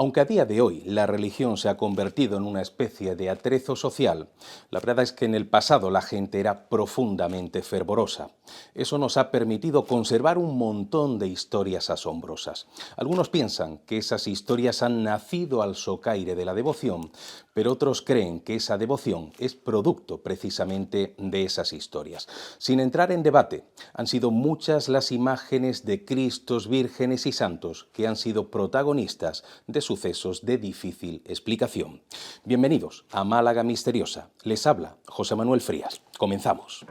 Aunque a día de hoy la religión se ha convertido en una especie de atrezo social, la verdad es que en el pasado la gente era profundamente fervorosa. Eso nos ha permitido conservar un montón de historias asombrosas. Algunos piensan que esas historias han nacido al socaire de la devoción, pero otros creen que esa devoción es producto precisamente de esas historias. Sin entrar en debate, han sido muchas las imágenes de Cristos, vírgenes y santos que han sido protagonistas de sucesos de difícil explicación. Bienvenidos a Málaga Misteriosa. Les habla José Manuel Frías. Comenzamos.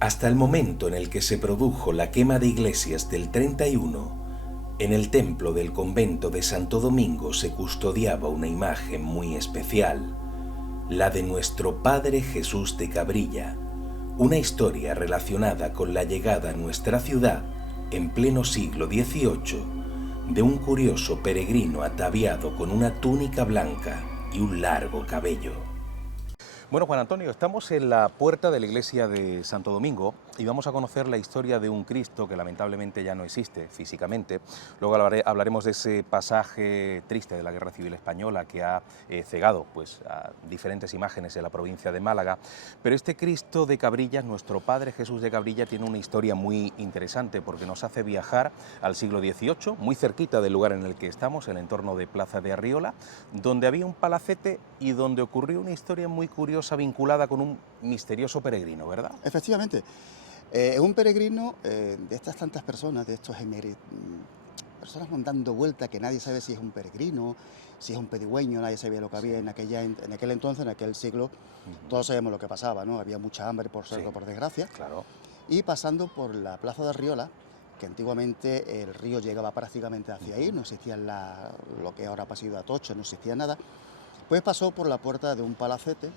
Hasta el momento en el que se produjo la quema de iglesias del 31, en el templo del convento de Santo Domingo se custodiaba una imagen muy especial, la de nuestro Padre Jesús de Cabrilla, una historia relacionada con la llegada a nuestra ciudad, en pleno siglo XVIII, de un curioso peregrino ataviado con una túnica blanca y un largo cabello. Bueno, Juan Antonio, estamos en la puerta de la iglesia de Santo Domingo y vamos a conocer la historia de un Cristo que lamentablemente ya no existe físicamente. Luego hablaremos de ese pasaje triste de la Guerra Civil Española que ha cegado pues, a diferentes imágenes en la provincia de Málaga. Pero este Cristo de Cabrillas, nuestro Padre Jesús de Cabrilla, tiene una historia muy interesante porque nos hace viajar al siglo XVIII, muy cerquita del lugar en el que estamos, el entorno de Plaza de Arriola, donde había un palacete y donde ocurrió una historia muy curiosa vinculada con un misterioso peregrino, ¿verdad? Efectivamente, es un peregrino de estas tantas personas, de estos personas dando vuelta que nadie sabe si es un peregrino, si es un pedigüeño, nadie sabía lo que había en aquel entonces, en aquel siglo. Todos sabemos lo que pasaba, ¿no? Había mucha hambre, por desgracia. Claro. Y pasando por la plaza de Arriola, que antiguamente el río llegaba prácticamente hacia ahí, no existía lo que ahora ha sido Atocha, no existía nada, pues pasó por la puerta de un palacete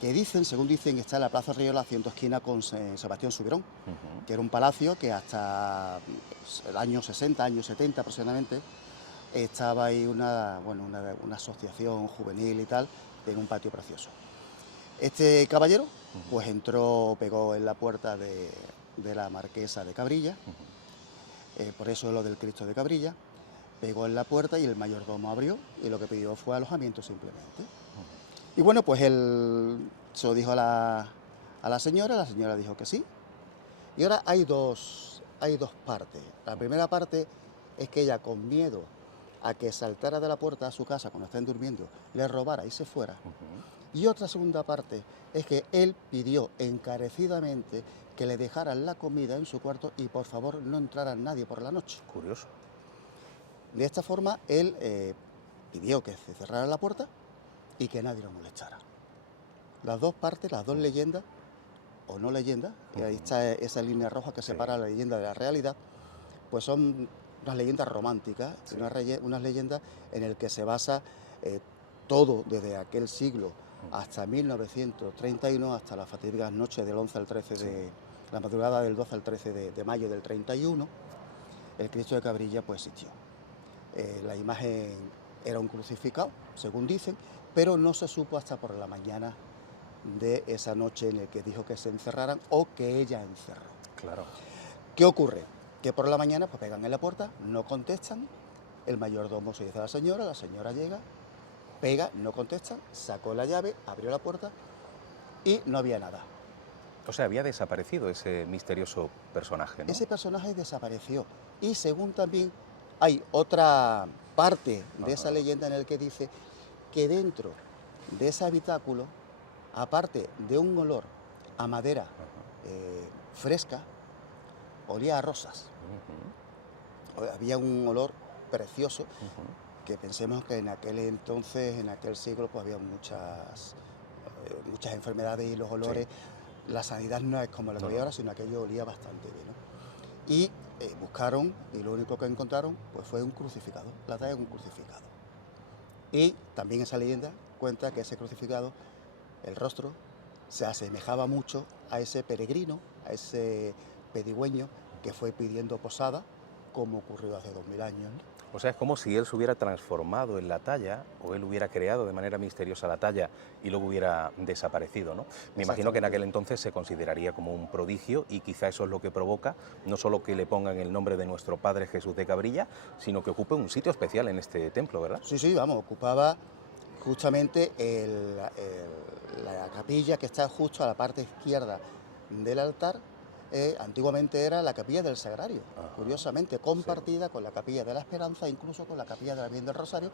que según dicen, está en la Plaza Arriola haciendo esquina con Sebastián Subirón, que era un palacio que hasta el año 60, años 70 aproximadamente, estaba ahí una asociación juvenil y tal, en un patio precioso. Este caballero pues pegó en la puerta de la marquesa de Cabrilla, por eso es lo del Cristo de Cabrilla, pegó en la puerta y el mayordomo abrió y lo que pidió fue alojamiento simplemente. Y bueno, pues él se lo dijo a la señora dijo que sí. Y ahora hay dos partes. La primera parte es que ella, con miedo a que saltara de la puerta a su casa cuando estén durmiendo, le robara y se fuera. Y otra segunda parte es que él pidió encarecidamente que le dejaran la comida en su cuarto y por favor no entrara nadie por la noche. Curioso. De esta forma, él pidió que se cerrara la puerta y que nadie lo molestara. Las dos partes, las dos leyendas, o no leyendas, y ahí está esa línea roja que separa la leyenda de la realidad, pues son unas leyendas románticas, unas leyendas en el que se basa todo desde aquel siglo hasta 1931, hasta las fatídicas noches del 11 al 13 de la madrugada del 12 al 13 de mayo del 31, el Cristo de Cabrilla pues existió. La imagen era un crucificado, según dicen, pero no se supo hasta por la mañana de esa noche en la que dijo que se encerraran o que ella encerró. Claro. ¿Qué ocurre? Que por la mañana pues pegan en la puerta, no contestan, el mayordomo se dice a la señora llega, pega, no contesta, sacó la llave, abrió la puerta y no había nada. O sea, había desaparecido ese misterioso personaje, ¿no? Ese personaje desapareció y según también hay otra parte de esa leyenda en el que dice que dentro de ese habitáculo, aparte de un olor a madera fresca, olía a rosas. Había un olor precioso, que pensemos que en aquel entonces, en aquel siglo, pues había muchas enfermedades y los olores. La sanidad no es como la que hay ahora, sino aquello olía bastante bien, ¿no? Y buscaron, y lo único que encontraron pues fue un crucificado, la talla de un crucificado. Y también esa leyenda cuenta que ese crucificado, el rostro, se asemejaba mucho a ese peregrino, a ese pedigüeño que fue pidiendo posada, como ocurrió hace 2000 años, ¿no? O sea, es como si él se hubiera transformado en la talla, o él hubiera creado de manera misteriosa la talla y luego hubiera desaparecido, ¿no? Me imagino que en aquel entonces se consideraría como un prodigio, y quizá eso es lo que provoca no solo que le pongan el nombre de nuestro Padre Jesús de Cabrilla, sino que ocupe un sitio especial en este templo, ¿verdad? Sí, sí, vamos, ocupaba justamente la capilla que está justo a la parte izquierda del altar. Antiguamente era la capilla del Sagrario, curiosamente compartida con la capilla de la Esperanza, incluso con la capilla de la Virgen del Rosario,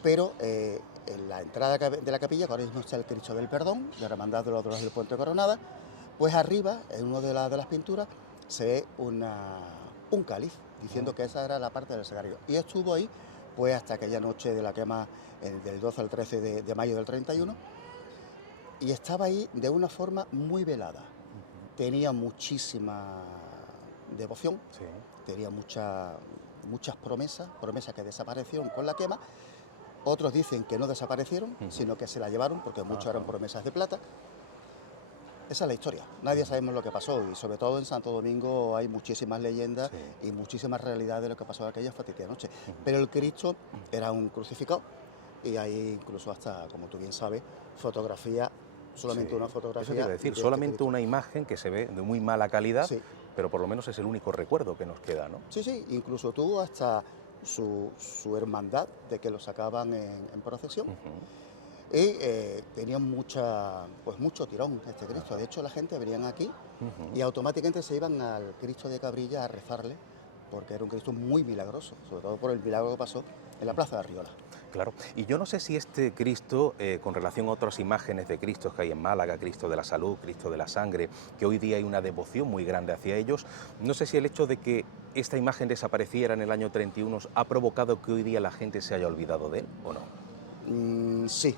pero en la entrada de la capilla, que ahora mismo está el Cristo del Perdón, de la Hermandad de los Dolores del Puente Coronada, pues arriba, en una de las pinturas, se ve un cáliz, diciendo que esa era la parte del Sagrario. Y estuvo ahí pues hasta aquella noche de la quema del 12 al 13 de mayo del 31, y estaba ahí de una forma muy velada. Tenía muchísima devoción, Sí. tenía muchas promesas que desaparecieron con la quema. Otros dicen que no desaparecieron, sino que se la llevaron, porque muchas eran promesas de plata. Esa es la historia. Nadie sabemos lo que pasó, y sobre todo en Santo Domingo hay muchísimas leyendas y muchísimas realidades de lo que pasó aquella fatídica noche. Pero el Cristo era un crucificado, y hay incluso hasta, como tú bien sabes, fotografía, solamente una fotografía. Eso te iba a decir, solamente una imagen que se ve de muy mala calidad, pero por lo menos es el único recuerdo que nos queda, ¿no? Sí, sí, incluso tuvo hasta su hermandad de que lo sacaban en procesión. Y tenía mucho tirón este Cristo. De hecho, la gente venían aquí y automáticamente se iban al Cristo de Cabrilla a rezarle, porque era un Cristo muy milagroso, sobre todo por el milagro que pasó en la Plaza de Arriola. Claro, y yo no sé si este Cristo, con relación a otras imágenes de Cristos que hay en Málaga, Cristo de la Salud, Cristo de la Sangre, que hoy día hay una devoción muy grande hacia ellos, no sé si el hecho de que esta imagen desapareciera en el año 31 ha provocado que hoy día la gente se haya olvidado de él, ¿o no? Sí.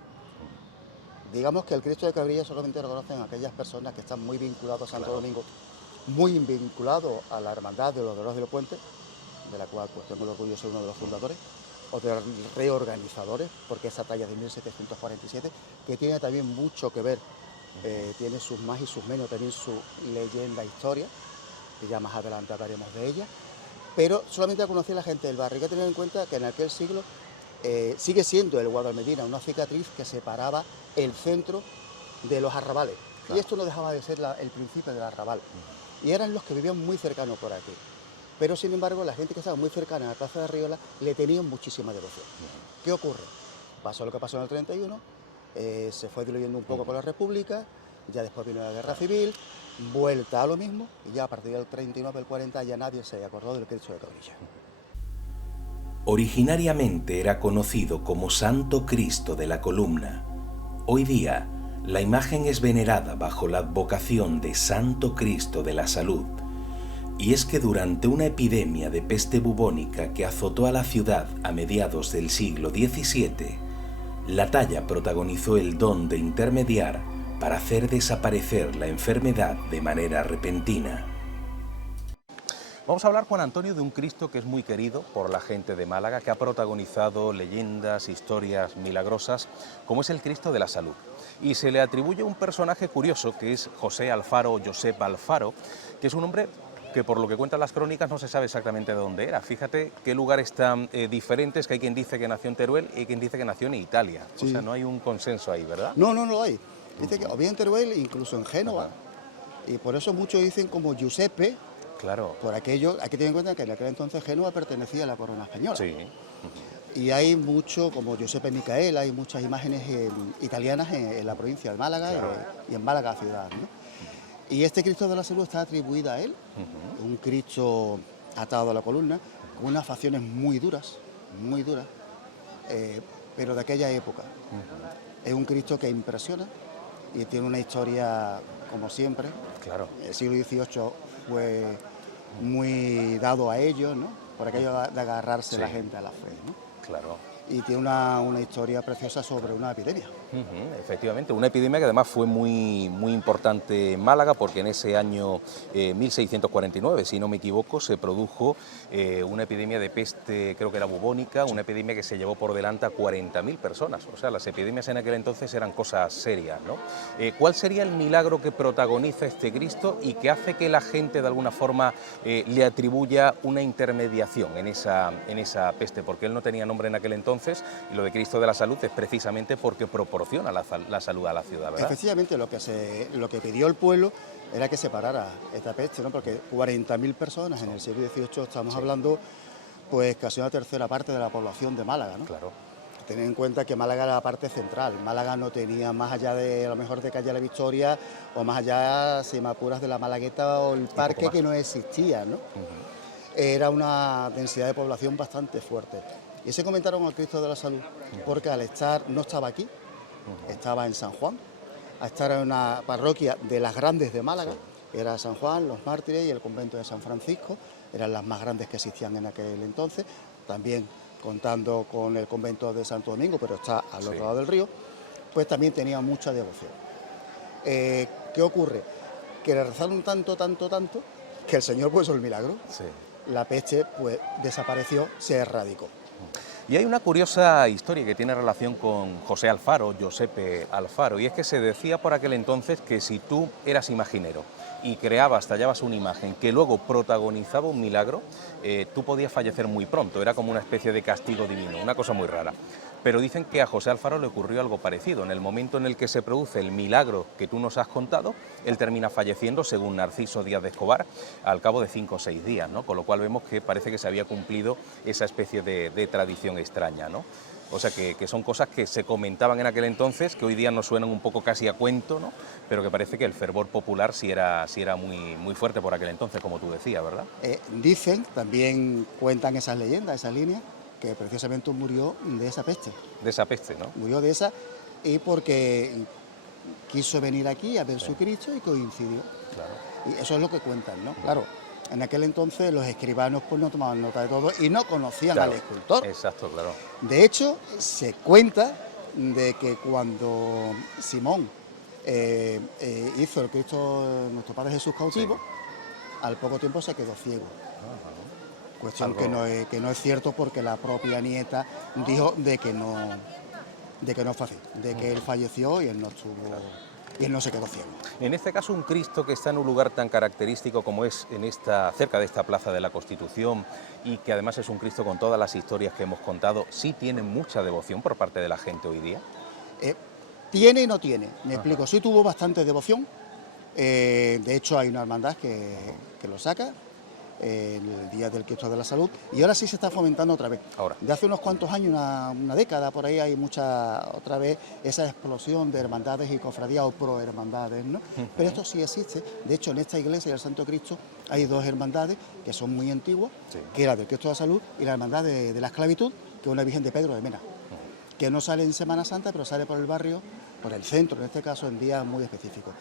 Digamos que el Cristo de Cabrilla solamente lo conocen aquellas personas que están muy vinculados a Santo Domingo, muy vinculados a la Hermandad de los Dolores del Puente, de la cual pues tengo el orgullo de ser uno de los fundadores, o de reorganizadores, porque esa talla de 1747, que tiene también mucho que ver, tiene sus más y sus menos, también su leyenda, historia, que ya más adelante hablaremos de ella, pero solamente la conocía la gente del barrio. Hay que tener en cuenta que en aquel siglo sigue siendo el Guadalmedina una cicatriz que separaba el centro de los arrabales. Claro. Y esto no dejaba de ser el principio del arrabal. Y eran los que vivían muy cercanos por aquí. Pero sin embargo, la gente que estaba muy cercana a la Plaza de Arriola le tenían muchísima devoción. ¿Qué ocurre? Pasó lo que pasó en el 31, se fue diluyendo un poco con la República, ya después vino la Guerra Civil, vuelta a lo mismo, y ya a partir del 39, el 40, ya nadie se acordó del Cristo de Cabrilla. Originariamente era conocido como Santo Cristo de la Columna. Hoy día, la imagen es venerada bajo la advocación de Santo Cristo de la Salud. Y es que durante una epidemia de peste bubónica que azotó a la ciudad a mediados del siglo XVII, la talla protagonizó el don de intermediar para hacer desaparecer la enfermedad de manera repentina. Vamos a hablar, Juan Antonio, de un Cristo que es muy querido por la gente de Málaga, que ha protagonizado leyendas, historias milagrosas, como es el Cristo de la Salud. Y se le atribuye un personaje curioso, que es José Alfaro, Josep Alfaro, que es un hombre que por lo que cuentan las crónicas no se sabe exactamente de dónde era. Fíjate qué lugares tan diferentes, que hay quien dice que nació en Teruel y quien dice que nació en Italia. Sí. O sea, no hay un consenso ahí, ¿verdad? No lo hay. Dice que o bien en Teruel, incluso en Génova. Y por eso muchos dicen como Giuseppe. Claro. Por aquello, hay que tener en cuenta que en aquel entonces Génova pertenecía a la corona española. Sí. Y hay mucho, como Giuseppe Micaela, hay muchas imágenes italianas en la provincia de Málaga, claro, y en Málaga ciudad, ¿no? Y este Cristo de la Salud está atribuido a él, un Cristo atado a la columna, con unas facciones muy duras, pero de aquella época. Es un Cristo que impresiona y tiene una historia, como siempre. Claro. El siglo XVIII fue muy dado a ello, ¿no? Por aquello de agarrarse la gente a la fe, ¿no? Claro. y tiene una historia preciosa sobre una epidemia. Efectivamente, una epidemia que además fue muy importante en Málaga, porque en ese año 1649, si no me equivoco, se produjo una epidemia de peste, creo que era bubónica, una epidemia que se llevó por delante a 40.000 personas. O sea, las epidemias en aquel entonces eran cosas serias, ¿no? ¿Cuál sería el milagro que protagoniza este Cristo y que hace que la gente de alguna forma le atribuya una intermediación en esa peste? Porque él no tenía nombre en aquel entonces, y lo de Cristo de la Salud es precisamente porque proporciona la salud a la ciudad, ¿verdad? Efectivamente, lo que pidió el pueblo era que se parara esta peste, ¿no? Porque 40.000 personas en el siglo XVIII, estamos hablando, pues casi una tercera parte de la población de Málaga, ¿no? Claro. Tener en cuenta que Málaga era la parte central. Málaga no tenía, más allá de a lo mejor de Calle La Victoria, o más allá, si me apuras, de la Malagueta o el parque, que no existía, ¿no? Era una densidad de población bastante fuerte. Y se comentaron al Cristo de la Salud, porque al estar, no estaba aquí, estaba en San Juan, a estar en una parroquia de las grandes de Málaga, era San Juan, los Mártires y el convento de San Francisco, eran las más grandes que existían en aquel entonces, también contando con el convento de Santo Domingo, pero está al otro lado del río, pues también tenía mucha devoción. ¿Qué ocurre? Que le rezaron tanto, que el Señor puso el milagro. Sí. La peste pues desapareció, se erradicó. Y hay una curiosa historia que tiene relación con José Alfaro, Giuseppe Alfaro, y es que se decía por aquel entonces que si tú eras imaginero y tallabas una imagen que luego protagonizaba un milagro, tú podías fallecer muy pronto, era como una especie de castigo divino, una cosa muy rara. Pero dicen que a José Alfaro le ocurrió algo parecido. En el momento en el que se produce el milagro que tú nos has contado, él termina falleciendo, según Narciso Díaz de Escobar, al cabo de 5 o 6 días, ¿no? Con lo cual vemos que parece que se había cumplido esa especie de tradición extraña, ¿no? O sea, que son cosas que se comentaban en aquel entonces, que hoy día nos suenan un poco casi a cuento, ¿no? Pero que parece que el fervor popular sí era muy fuerte por aquel entonces, como tú decías, ¿verdad? Dicen, también cuentan esas leyendas, esas líneas, que precisamente murió de esa peste. De esa peste, ¿no? Murió de esa, y porque quiso venir aquí a ver su Cristo y coincidió. Claro. Y eso es lo que cuentan, ¿no? Claro, en aquel entonces los escribanos pues no tomaban nota de todo y no conocían al escultor. Exacto, claro. De hecho, se cuenta de que cuando Simón hizo el Cristo, nuestro Padre Jesús cautivo, al poco tiempo se quedó ciego. Cuestión que no es cierto, porque la propia nieta dijo de que no fue así, de que él falleció y él no estuvo, y él no se quedó ciego. En este caso, un Cristo que está en un lugar tan característico como es cerca de esta Plaza de la Constitución, y que además es un Cristo con todas las historias que hemos contado, ¿sí tiene mucha devoción por parte de la gente hoy día? Tiene y no tiene, me explico. Sí tuvo bastante devoción, de hecho hay una hermandad que lo saca, el Día del Cristo de la Salud, y ahora sí se está fomentando otra vez. Ahora. De hace unos cuantos años, una década por ahí, hay otra vez esa explosión de hermandades y cofradías o prohermandades, ¿no? Pero esto sí existe. De hecho, en esta iglesia del Santo Cristo hay 2 hermandades que son muy antiguas, que es la del Cristo de la Salud y la hermandad de la Esclavitud, que es una Virgen de Pedro de Mena, que no sale en Semana Santa, pero sale por el barrio, por el centro, en este caso, en días muy específicos.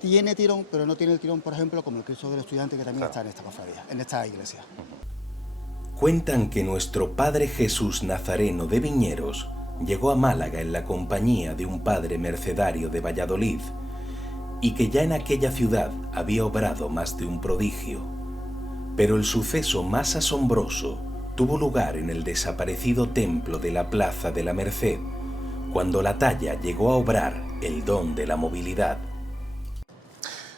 Tiene tirón, pero no tiene el tirón, por ejemplo, como el Cristo del Estudiante, que también está en esta cofradía, en esta iglesia. Cuentan que nuestro Padre Jesús Nazareno de Viñeros llegó a Málaga en la compañía de un padre mercedario de Valladolid, y que ya en aquella ciudad había obrado más de un prodigio. Pero el suceso más asombroso tuvo lugar en el desaparecido templo de la Plaza de la Merced, cuando la talla llegó a obrar el don de la movilidad.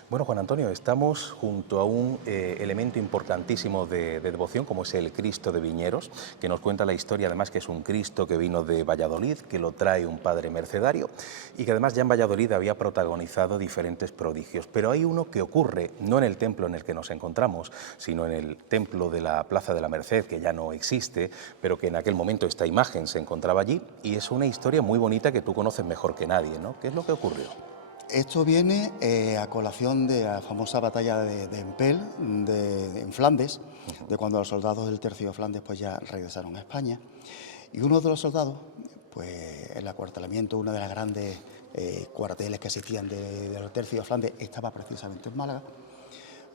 Bueno, Juan Antonio, estamos junto a un elemento importantísimo de devoción, como es el Cristo de Viñeros, que nos cuenta la historia, además, que es un Cristo que vino de Valladolid, que lo trae un padre mercedario, y que además ya en Valladolid había protagonizado diferentes prodigios. Pero hay uno que ocurre no en el templo en el que nos encontramos, sino en el templo de la Plaza de la Merced, que ya no existe, pero que en aquel momento esta imagen se encontraba allí, y es una historia muy bonita que tú conoces mejor que nadie, ¿no? ¿Qué es lo que ocurrió? Esto viene a colación de la famosa batalla de Empel, en Flandes, de cuando los soldados del Tercio de Flandes pues ya regresaron a España. Y uno de los soldados, pues el acuartelamiento, una de las grandes cuarteles que existían del Tercio de Flandes, estaba precisamente en Málaga.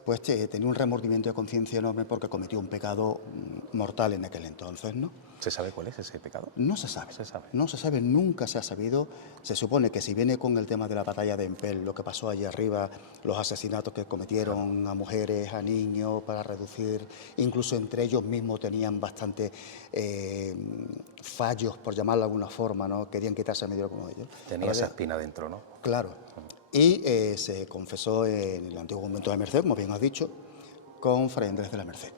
pues tenía un remordimiento de conciencia enorme porque cometió un pecado mortal en aquel entonces, ¿no? ¿Se sabe cuál es ese pecado? No se sabe. Se sabe. No se sabe, nunca se ha sabido. Se supone que si viene con el tema de la batalla de Empel, lo que pasó allí arriba, los asesinatos que cometieron a mujeres, a niños, para reducir, incluso entre ellos mismos tenían bastante fallos, por llamarlo de alguna forma, ¿no? Querían quitarse el medio como ellos. Tenía esa espina dentro, ¿no? Claro. Y se confesó en el antiguo convento de la Merced, como bien has dicho, con Fray Andrés de la Merced.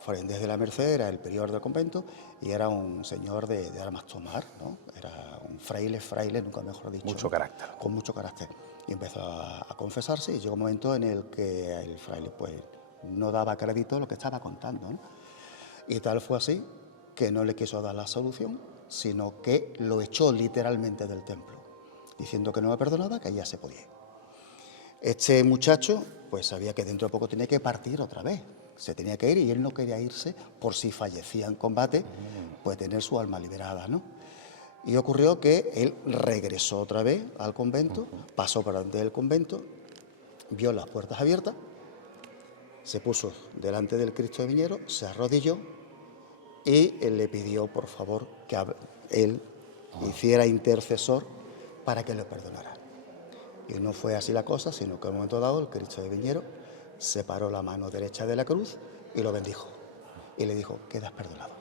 Fray Andrés de la Merced era el prior del convento y era un señor de armas tomar, ¿no? Era un fraile, nunca mejor dicho. Mucho carácter. Con mucho carácter. Y empezó a confesarse y llegó un momento en el que el fraile pues no daba crédito a lo que estaba contando, ¿no? Y tal fue así que no le quiso dar la solución, sino que lo echó literalmente del templo, diciendo que no me perdonaba, que ya se podía ir. Este muchacho pues sabía que dentro de poco tenía que partir otra vez, se tenía que ir y él no quería irse por si fallecía en combate, pues tener su alma liberada, ¿no? Y ocurrió que él regresó otra vez al convento, pasó por delante del convento, vio las puertas abiertas, se puso delante del Cristo de Viñero, se arrodilló y él le pidió por favor que él hiciera intercesor para que lo perdonara. Y no fue así la cosa, sino que en un momento dado el Cristo de Viñero separó la mano derecha de la cruz y lo bendijo. Y le dijo, quedas perdonado.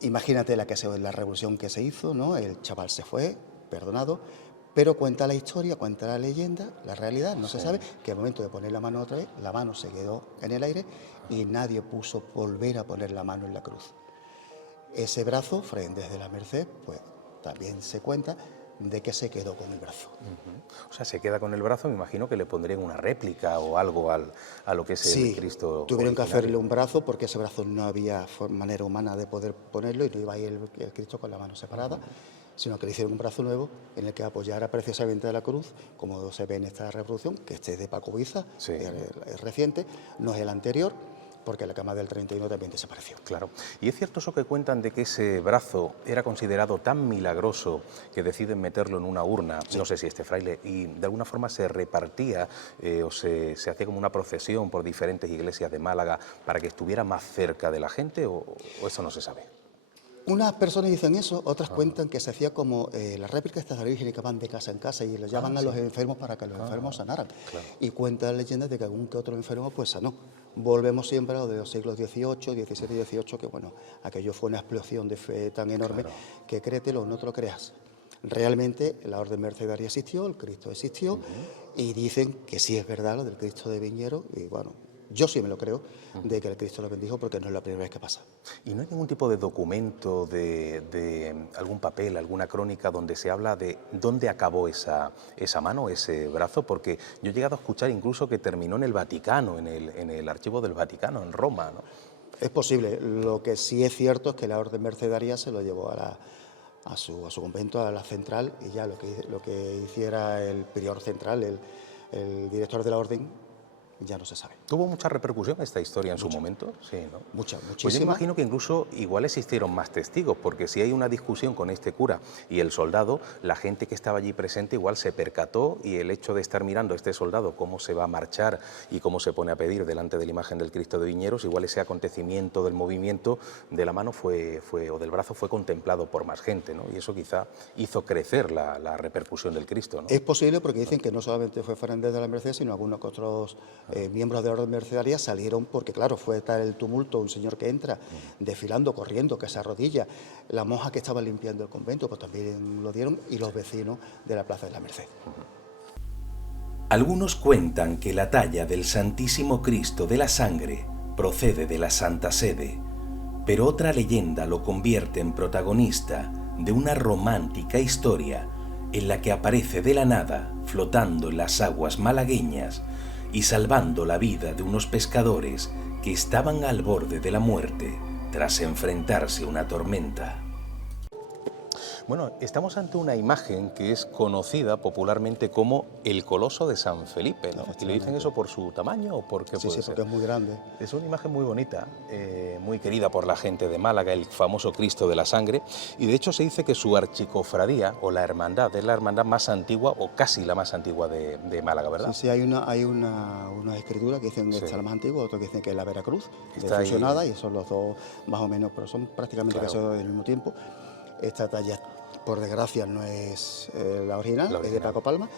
Imagínate la revolución que se hizo, ¿no? El chaval se fue, perdonado, pero cuenta la historia, cuenta la leyenda, la realidad, no se sabe, que al momento de poner la mano otra vez, la mano se quedó en el aire y nadie puso volver a poner la mano en la cruz. Ese brazo, Fray Andrés de la Merced, pues también se cuenta de que se quedó con el brazo. O sea, se queda con el brazo, me imagino que le pondrían una réplica o algo a lo que es el Cristo tuvieron que originario. hacerle un brazo porque ese brazo no había manera humana de poder ponerlo y no iba ahí el Cristo con la mano separada, sino que le hicieron un brazo nuevo en el que apoyara precisamente a la cruz, como se ve en esta reproducción, que este es de Paco Biza, es reciente, no es el anterior, porque la cama del 31 también desapareció. Claro. ¿Y es cierto eso que cuentan de que ese brazo era considerado tan milagroso que deciden meterlo en una urna, no sé si este fraile, y de alguna forma se repartía o se hacía como una procesión por diferentes iglesias de Málaga para que estuviera más cerca de la gente o eso no se sabe? Unas personas dicen eso, otras cuentan que se hacía como las réplicas de la Virgen que van de casa en casa y les llaman a los enfermos para que los enfermos sanaran. Claro. Y cuentan leyendas de que algún que otro enfermo pues sanó. Volvemos siempre a lo de los siglos XVIII, XVII y XVIII, que bueno, aquello fue una explosión de fe tan enorme que créetelo o no te lo creas. Realmente la orden mercedaria existió, el Cristo existió y dicen que sí es verdad lo del Cristo de Viñero y bueno, yo sí me lo creo, de que el Cristo lo bendijo porque no es la primera vez que pasa. ¿Y no hay ningún tipo de documento, de algún papel, alguna crónica donde se habla de dónde acabó esa mano, ese brazo? Porque yo he llegado a escuchar incluso que terminó en el Vaticano, en el archivo del Vaticano, en Roma, ¿no? Es posible. Lo que sí es cierto es que la orden mercedaria se lo llevó a su convento, a la central, y ya lo que hiciera el prior central, el director de la orden, ya no se sabe. ¿Tuvo mucha repercusión esta historia en su momento? Sí, ¿no? Muchísima. Pues yo me imagino que incluso igual existieron más testigos, porque si hay una discusión con este cura y el soldado, la gente que estaba allí presente igual se percató y el hecho de estar mirando a este soldado cómo se va a marchar y cómo se pone a pedir delante de la imagen del Cristo de Viñeros, igual ese acontecimiento del movimiento de la mano o del brazo fue contemplado por más gente, ¿no? Y eso quizá hizo crecer la repercusión del Cristo, ¿no? Es posible porque dicen que no solamente fue Fray Andrés de la Merced, sino algunos otros miembros de la orden mercedaria salieron porque, claro, fue tal el tumulto, un señor que entra desfilando, corriendo, que se arrodilla, la monja que estaba limpiando el convento, pues también lo dieron, y los vecinos de la Plaza de la Merced. Algunos cuentan que la talla del Santísimo Cristo de la Sangre procede de la Santa Sede, pero otra leyenda lo convierte en protagonista de una romántica historia en la que aparece de la nada, flotando en las aguas malagueñas y salvando la vida de unos pescadores que estaban al borde de la muerte tras enfrentarse a una tormenta. Bueno, estamos ante una imagen que es conocida popularmente como el Coloso de San Felipe, ¿no? ¿Y le dicen eso por su tamaño o por qué Sí, puede sí, ser? porque es muy grande. Es una imagen muy bonita, muy querida por la gente de Málaga, el famoso Cristo de la Sangre, y de hecho se dice que su archicofradía o la hermandad es la hermandad más antigua o casi la más antigua de Málaga, ¿verdad? Sí, sí, unas escrituras que dicen que Sí. esta es la más antigua, otras que dicen que es la Veracruz, Está ahí. fusionada, y son los dos más o menos, pero son prácticamente Claro. casi del mismo tiempo. Esta talla, por desgracia, no es la original, La es de original. Paco Palma.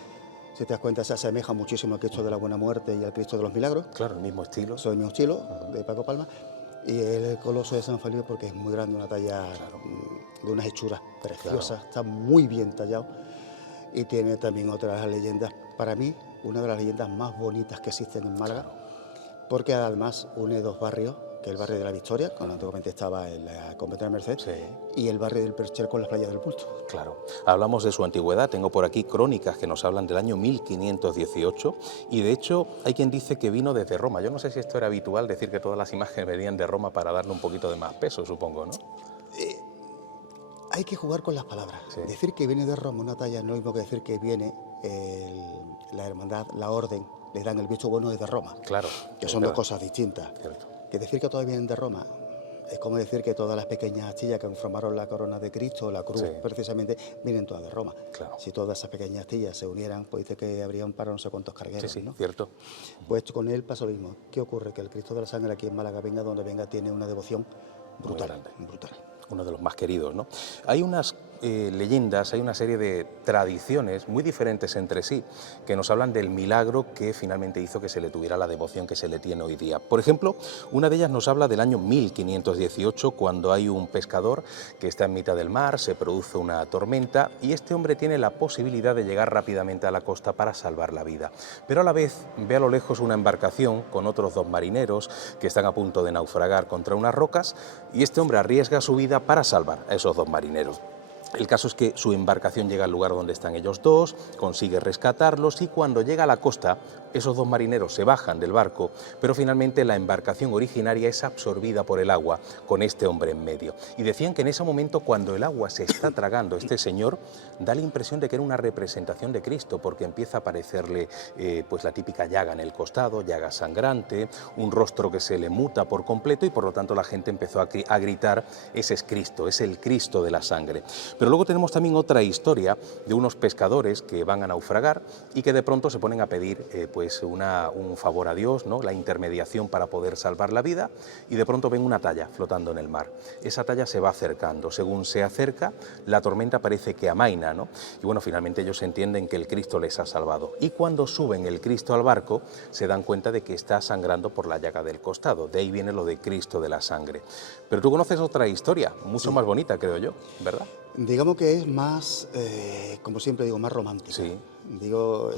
Si te das cuenta, se asemeja muchísimo al Cristo de la Buena Muerte y al Cristo de los Milagros. Claro, el mismo estilo. Son del mismo estilo, de Paco Palma. Y el Coloso de San Felipe porque es muy grande, una talla de unas hechuras preciosas, Claro. está muy bien tallado. Y tiene también otras leyendas, para mí, una de las leyendas más bonitas que existen en Málaga, porque además une dos barrios, que es el barrio de la Victoria, cuando antiguamente estaba en la Convento de la Merced, Sí. y el barrio del Perchel con las playas del Bulto. Claro. Hablamos de su antigüedad, tengo por aquí crónicas que nos hablan del año 1518 y de hecho hay quien dice que vino desde Roma. Yo no sé si esto era habitual, decir que todas las imágenes venían de Roma para darle un poquito de más peso, supongo, ¿no? Hay que jugar con las palabras. Sí. Decir que viene de Roma una talla no es lo mismo que decir que viene la hermandad, la orden, le dan el visto bueno desde Roma. Claro. Que son dos cosas distintas. Cierto. Que decir que todas vienen de Roma es como decir que todas las pequeñas astillas que conformaron la corona de Cristo, la cruz, Sí. precisamente, vienen todas de Roma. Claro. Si todas esas pequeñas astillas se unieran, pues dice que habrían para no sé cuántos cargueros, Sí, sí, ¿no? cierto. Pues con él pasa lo mismo. ¿Qué ocurre? Que el Cristo de la Sangre aquí en Málaga, venga donde venga, tiene una devoción brutal, grande. brutal. Uno de los más queridos, ¿no? Hay unas leyendas, hay una serie de tradiciones muy diferentes entre sí que nos hablan del milagro que finalmente hizo que se le tuviera la devoción que se le tiene hoy día. Por ejemplo, una de ellas nos habla del año 1518, cuando hay un pescador que está en mitad del mar, se produce una tormenta y este hombre tiene la posibilidad de llegar rápidamente a la costa para salvar la vida. Pero a la vez ve a lo lejos una embarcación con otros dos marineros que están a punto de naufragar contra unas rocas y este hombre arriesga su vida para salvar a esos dos marineros. El caso es que su embarcación llega al lugar donde están ellos dos, consigue rescatarlos y cuando llega a la costa, esos dos marineros se bajan del barco, pero finalmente la embarcación originaria es absorbida por el agua con este hombre en medio. Y decían que en ese momento, cuando el agua se está tragando, este señor da la impresión de que era una representación de Cristo, porque empieza a aparecerle pues la típica llaga en el costado, llaga sangrante, un rostro que se le muta por completo y por lo tanto la gente empezó a gritar: ese es Cristo, es el Cristo de la sangre. Pero luego tenemos también otra historia de unos pescadores que van a naufragar y que de pronto se ponen a pedir pues un favor a Dios, ¿no? La intermediación para poder salvar la vida, y de pronto ven una talla flotando en el mar. Esa talla se va acercando, según se acerca la tormenta parece que amaina, ¿no? Y bueno, finalmente ellos entienden que el Cristo les ha salvado y cuando suben el Cristo al barco se dan cuenta de que está sangrando por la llaga del costado, de ahí viene lo de Cristo de la sangre. Pero tú conoces otra historia, mucho más bonita creo yo, ¿verdad? Digamos que es más, como siempre digo, más romántica. Sí. Digo,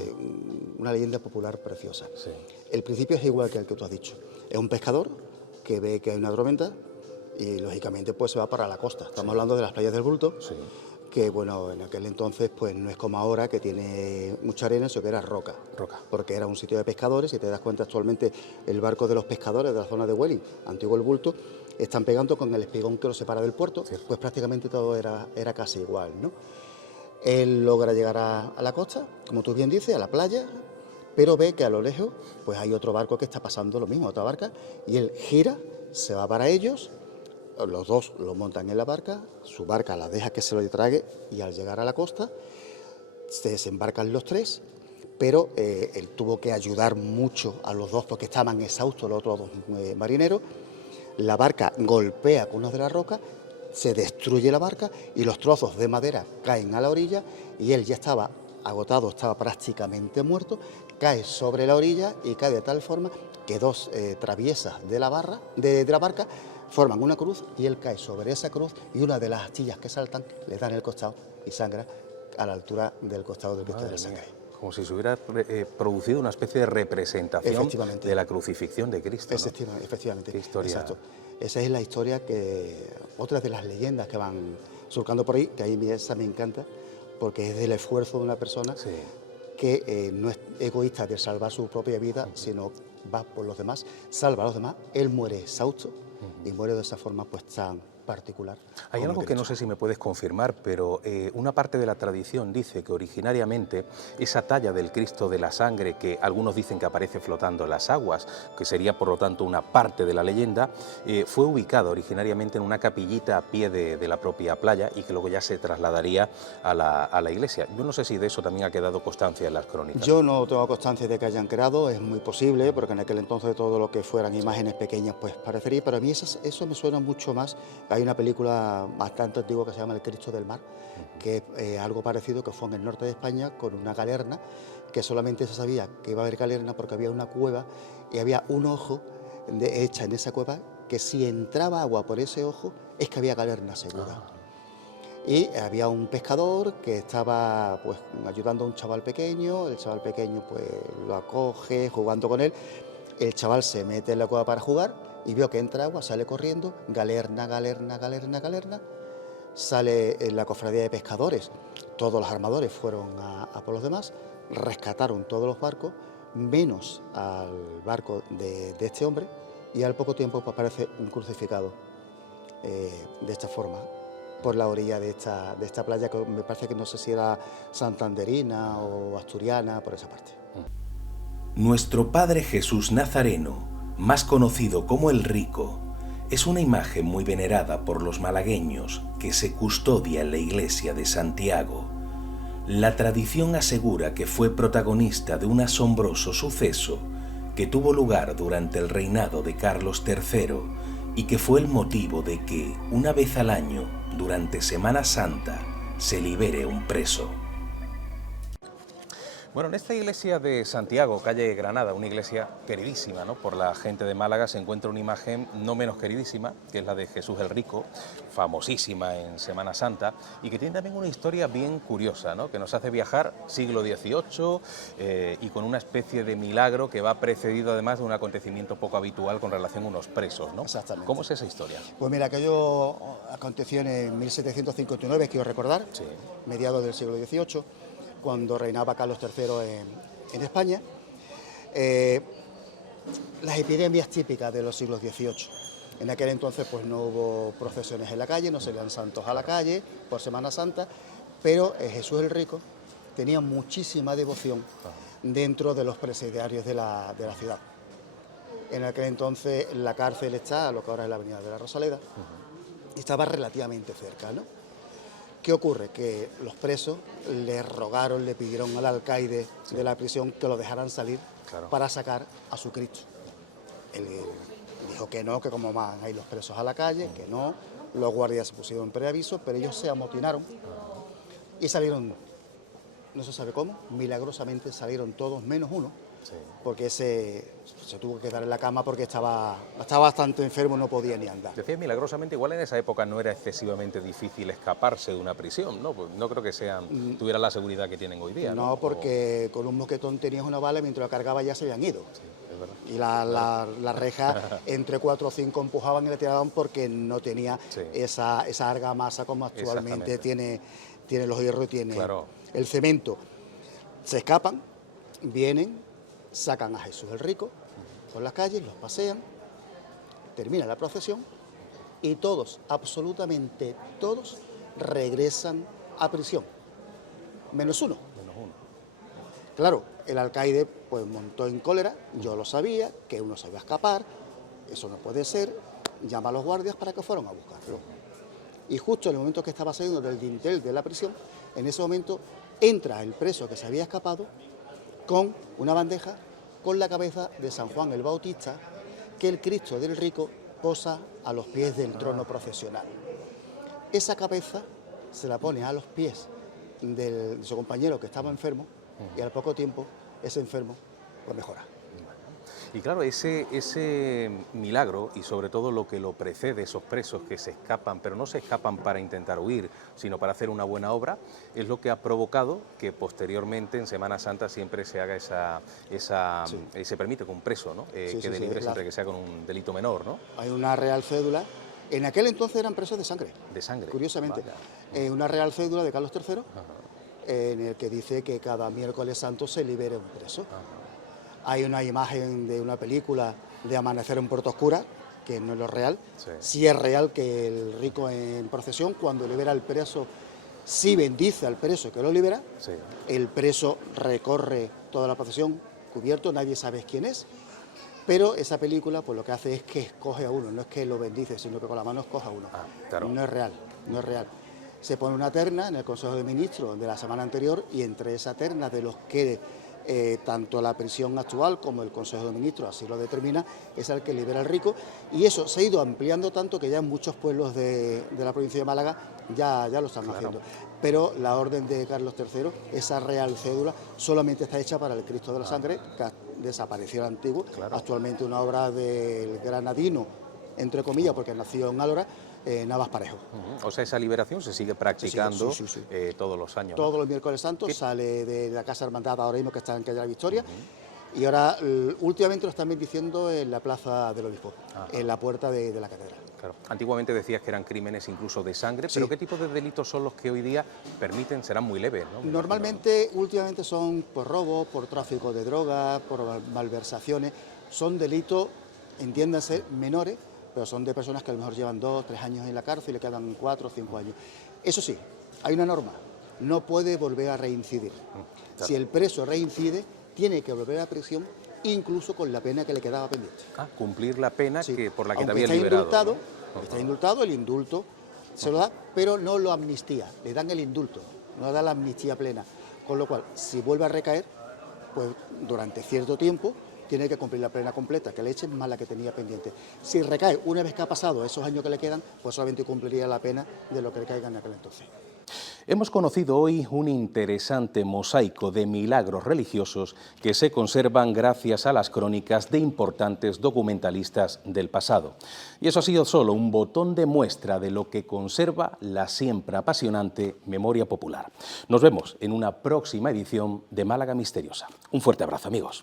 una leyenda popular preciosa. Sí. El principio es igual que el que tú has dicho. Es un pescador que ve que hay una tormenta y lógicamente pues se va para la costa. Estamos hablando de las playas del Bulto, Sí. que bueno, en aquel entonces pues no es como ahora que tiene mucha arena, sino que era roca. Roca. Porque era un sitio de pescadores. Si te das cuenta, actualmente el barco de los pescadores de la zona de Huelin, antiguo el Bulto, están pegando con el espigón que lo separa del puerto. Cierto. Pues prácticamente todo era casi igual, ¿no? Él logra llegar a la costa, como tú bien dices, a la playa, pero ve que a lo lejos pues hay otro barco que está pasando lo mismo, otra barca, y él gira, se va para ellos, los dos lo montan en la barca, su barca la deja que se lo trague y al llegar a la costa se desembarcan los tres, pero él tuvo que ayudar mucho a los dos porque estaban exhaustos los otros dos marineros. La barca golpea con una de las rocas, se destruye la barca y los trozos de madera caen a la orilla y él ya estaba agotado, estaba prácticamente muerto, cae sobre la orilla y cae de tal forma que dos traviesas de la barca forman una cruz y él cae sobre esa cruz y una de las astillas que saltan le dan el costado y sangra a la altura del costado del Cristo de la Sangre. Como si se hubiera producido una especie de representación Efectivamente. de la crucifixión de Cristo, ¿no? Efectivamente. Qué historia. Exacto. Esa es la historia que, otra de las leyendas que van surcando por ahí, que a mí esa me encanta, porque es del esfuerzo de una persona Sí. que no es egoísta de salvar su propia vida, sino va por los demás, salva a los demás, él muere exhausto y muere de esa forma pues tan particular. Hay algo que no sé si me puedes confirmar, pero una parte de la tradición dice que originariamente esa talla del Cristo de la Sangre, que algunos dicen que aparece flotando en las aguas, que sería por lo tanto una parte de la leyenda, fue ubicada originariamente en una capillita a pie de la propia playa y que luego ya se trasladaría a la iglesia. Yo no sé si de eso también ha quedado constancia en las crónicas. Yo no tengo constancia de que hayan creado, es muy posible, porque en aquel entonces todo lo que fueran imágenes pequeñas pues parecería, pero a mí eso me suena mucho más. Hay una película bastante antigua que se llama El Cristo del Mar, que es algo parecido, que fue en el norte de España con una galerna, que solamente se sabía que iba a haber galerna porque había una cueva y había un ojo hecha en esa cueva que si entraba agua por ese ojo es que había galerna segura. Y había un pescador que estaba pues ayudando a un chaval pequeño, el chaval pequeño pues lo acoge jugando con él, el chaval se mete en la cueva para jugar y vio que entra agua, sale corriendo, galerna, galerna, galerna, galerna, sale en la cofradía de pescadores, todos los armadores fueron a por los demás, rescataron todos los barcos, menos al barco de este hombre, y al poco tiempo pues, aparece un crucificado de esta forma, por la orilla de esta playa, que me parece que no sé si era santanderina o asturiana, por esa parte. Nuestro Padre Jesús Nazareno, más conocido como el Rico, es una imagen muy venerada por los malagueños que se custodia en la iglesia de Santiago. La tradición asegura que fue protagonista de un asombroso suceso que tuvo lugar durante el reinado de Carlos III y que fue el motivo de que, una vez al año, durante Semana Santa, se libere un preso. Bueno, en esta iglesia de Santiago, calle Granada, una iglesia queridísima, ¿no?, por la gente de Málaga, se encuentra una imagen no menos queridísima, que es la de Jesús el Rico, famosísima en Semana Santa, y que tiene también una historia bien curiosa, ¿no?, que nos hace viajar siglo XVIII y con una especie de milagro que va precedido además de un acontecimiento poco habitual con relación a unos presos, ¿no? Exactamente. ¿Cómo es esa historia? Pues mira, aquello aconteció en 1759, quiero recordar, Sí. mediados del siglo XVIII, cuando reinaba Carlos III en España. Las epidemias típicas de los siglos XVIII. En aquel entonces pues no hubo procesiones en la calle, no salían santos a la calle por Semana Santa, pero Jesús el Rico tenía muchísima devoción dentro de los presidiarios de la ciudad. En aquel entonces la cárcel está, lo que ahora es la avenida de la Rosaleda, y estaba relativamente cerca, ¿no? ¿Qué ocurre? Que los presos le rogaron, le pidieron al alcaide de la prisión que lo dejaran salir para sacar a su Cristo. Él dijo que no, que como van ahí los presos a la calle, que no. Los guardias se pusieron en preaviso, pero ellos se amotinaron y salieron, no se sabe cómo, milagrosamente salieron todos menos uno, porque se tuvo que quedar en la cama porque estaba bastante enfermo, no podía ni andar. Decías milagrosamente, igual en esa época no era excesivamente difícil escaparse de una prisión, ¿no? Pues no creo que tuvieran la seguridad que tienen hoy día, ¿no? No, porque con un mosquetón tenías una bala y mientras la cargaba ya se habían ido. Sí, es verdad. Y la reja entre 4 o 5 empujaban y la tiraban porque no tenía esa argamasa como actualmente tiene los hierros y tiene el cemento. Se escapan, vienen, sacan a Jesús el Rico por las calles, los pasean, termina la procesión y todos, absolutamente todos, regresan a prisión, menos uno. Claro, el alcaide pues montó en cólera, yo lo sabía, que uno se iba a escapar, eso no puede ser, llama a los guardias para que fueran a buscarlo. Y justo en el momento que estaba saliendo del dintel de la prisión, en ese momento entra el preso que se había escapado con una bandeja con la cabeza de San Juan el Bautista, que el Cristo del Rico posa a los pies del trono procesional. Esa cabeza se la pone a los pies de su compañero que estaba enfermo y al poco tiempo ese enfermo pues mejora. Y claro, ese milagro y sobre todo lo que lo precede, esos presos que se escapan, pero no se escapan para intentar huir, sino para hacer una buena obra, es lo que ha provocado que posteriormente en Semana Santa siempre se haga se permite que un preso, ¿no? Quede libre siempre que sea con un delito menor, ¿no? Hay una real cédula, en aquel entonces eran presos de sangre. De sangre. Curiosamente, una real cédula de Carlos III, en el que dice que cada miércoles santo se libere un preso. Hay una imagen de una película de Amanecer en Puerto Oscura, que no es lo real. Sí. Sí es real que el rico en procesión, cuando libera al preso, sí bendice al preso que lo libera. Sí. El preso recorre toda la procesión cubierto, nadie sabe quién es. Pero esa película pues lo que hace es que escoge a uno, no es que lo bendice, sino que con la mano escoge a uno. Claro. No es real, no es real. Se pone una terna en el Consejo de Ministros de la semana anterior y entre esa terna de los que tanto la prisión actual como el Consejo de Ministros así lo determina, es el que libera al rico, y eso se ha ido ampliando tanto que ya en muchos pueblos de la provincia de Málaga ya lo están haciendo. Pero la orden de Carlos III, esa real cédula, solamente está hecha para el Cristo de la Sangre, que desapareció el antiguo, actualmente una obra del granadino, entre comillas, porque nació en Álora, Navas Parejo. O sea, esa liberación se sigue practicando sí. todos los años, ¿no? Todos los miércoles santos sale de la Casa Hermandad ahora mismo, que está en Calle de la Victoria, y ahora últimamente lo están bendiciendo en la Plaza del Obispo, en la puerta de la catedral. Claro. Antiguamente decías que eran crímenes incluso de sangre, pero ¿qué tipo de delitos son los que hoy día permiten? Serán muy leves, ¿no? Normalmente, últimamente son por robo, por tráfico de drogas, por malversaciones. Son delitos, entiéndase, menores, pero son de personas que a lo mejor llevan 2 o 3 años en la cárcel y le quedan 4 o 5 años. Eso sí, hay una norma, no puede volver a reincidir. Claro. Si el preso reincide, tiene que volver a prisión, incluso con la pena que le quedaba pendiente. Cumplir la pena por la que te Aunque había está liberado, indultado, ¿no? está indultado, el indulto se lo da, pero no lo amnistía, le dan el indulto, no da la amnistía plena. Con lo cual, si vuelve a recaer, pues durante cierto tiempo tiene que cumplir la pena completa que le echen más la que tenía pendiente. Si recae una vez que ha pasado esos años que le quedan, pues solamente cumpliría la pena de lo que le caiga en aquel entonces. Hemos conocido hoy un interesante mosaico de milagros religiosos que se conservan gracias a las crónicas de importantes documentalistas del pasado. Y eso ha sido solo un botón de muestra de lo que conserva la siempre apasionante memoria popular. Nos vemos en una próxima edición de Málaga Misteriosa. Un fuerte abrazo, amigos.